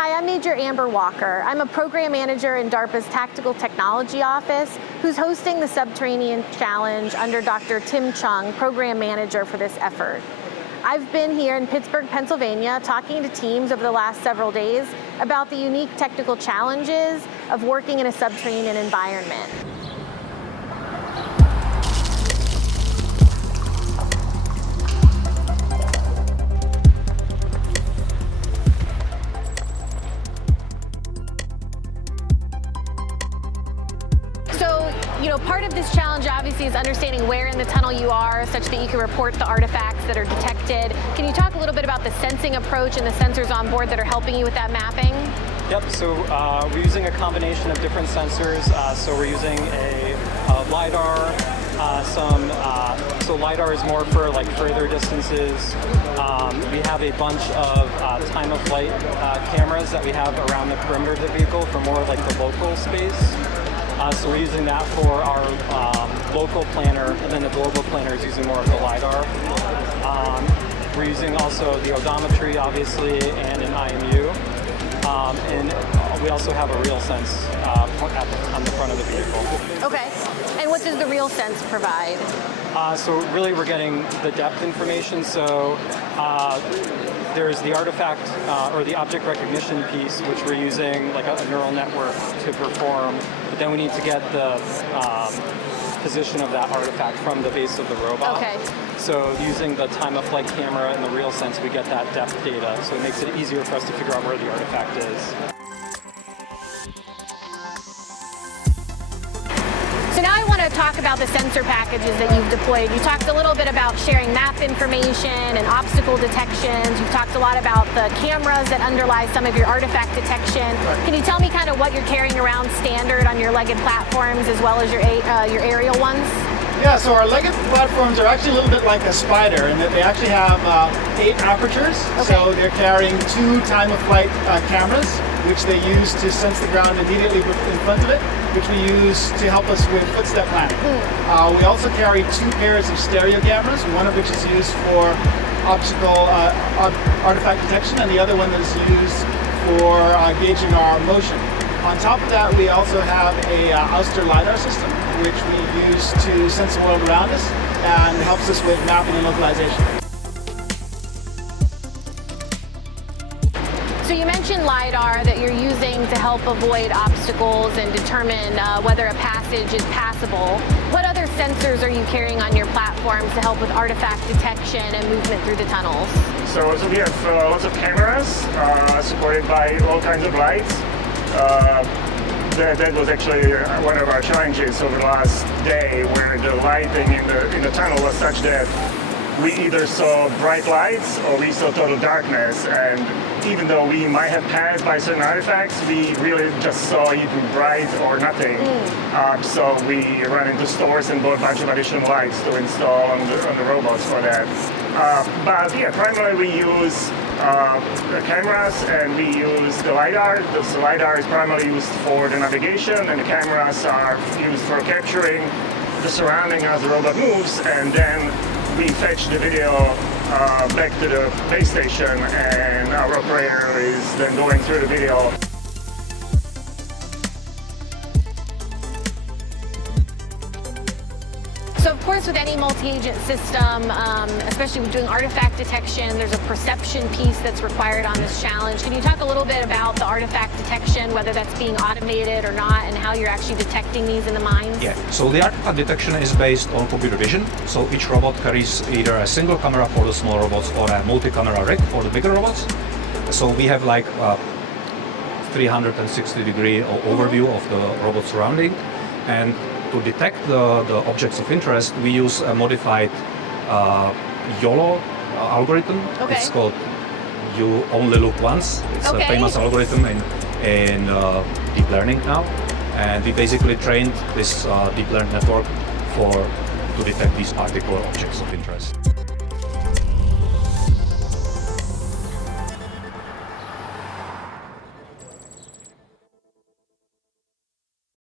Hi, I'm MAJ Amber Walker. I'm a program manager in DARPA's Tactical Technology Office, who's hosting the Subterranean Challenge under Dr. Chung, program manager for this effort. I've been here in Pittsburgh, Pennsylvania, talking to teams over the last several days about the unique technical challenges of working in a subterranean environment. Part of this challenge obviously is understanding where in the tunnel you are such that you can report the artifacts that are detected. Can you talk a little bit about the sensing approach and the sensors on board that are helping you with that mapping? Yep, so we're using a combination of different sensors. So we're using a LiDAR, so LiDAR is more for like further distances. We have a bunch of time of flight cameras that we have around the perimeter of the vehicle for more like the local space. So we're using that for our local planner, and then the global planner is using more of the LiDAR. We're using also the odometry, obviously, and an IMU. And we also have a real sense on the front of the vehicle. Okay. And what does the real sense provide? So really we're getting the depth information. So there's the artifact or the object recognition piece, which we're using like a neural network to perform. But then we need to get the position of that artifact from the base of the robot. Okay. So using the time of flight camera and the real sense, we get that depth data. So it makes it easier for us to figure out where the artifact is. So now I want to talk about the sensor packages that you've deployed. You talked a little bit about sharing map information and obstacle detections. You've talked a lot about the cameras that underlie some of your artifact detection. Can you tell me kind of what you're carrying around standard on your legged platforms as well as your aerial ones? Yeah, so our legged platforms are actually a little bit like a spider in that they actually have 8 apertures. Okay. So they're carrying 2 time-of-flight cameras, which they use to sense the ground immediately in front of it, which we use to help us with footstep planning. We also carry 2 pairs of stereo cameras, one of which is used for obstacle artifact detection, and the other one is used for gauging our motion. On top of that, we also have a ouster LiDAR system, which we use to sense the world around us and helps us with mapping and localization. So you mentioned LiDAR that you're using to help avoid obstacles and determine whether a passage is passable. What other sensors are you carrying on your platforms to help with artifact detection and movement through the tunnels? So we have lots of cameras supported by all kinds of lights. That was actually one of our challenges over the last day, where the lighting in the tunnel was such that we either saw bright lights or we saw total darkness, and even though we might have passed by certain artifacts, we really just saw either bright or nothing. So we ran into stores and bought a bunch of additional lights to install on the robots for that. But yeah, primarily we use the cameras and we use the LiDAR. The LiDAR is primarily used for the navigation, and the cameras are used for capturing the surrounding as the robot moves, and then we fetch the video back to the base station, and our operator is then going through the video. So of course with any multi-agent system, especially with doing artifact detection, there's a perception piece that's required on this challenge. Can you talk a little bit about the artifact detection, whether that's being automated or not, and how you're actually detecting these in the mines? Yeah, so the artifact detection is based on computer vision. So each robot carries either a single camera for the small robots or a multi-camera rig for the bigger robots. So we have like 360-degree overview of the robot surrounding. And to detect the objects of interest, we use a modified YOLO algorithm. Okay. It's called You Only Look Once. It's a famous algorithm in deep learning now. And we basically trained this deep learning network to detect these particular objects of interest.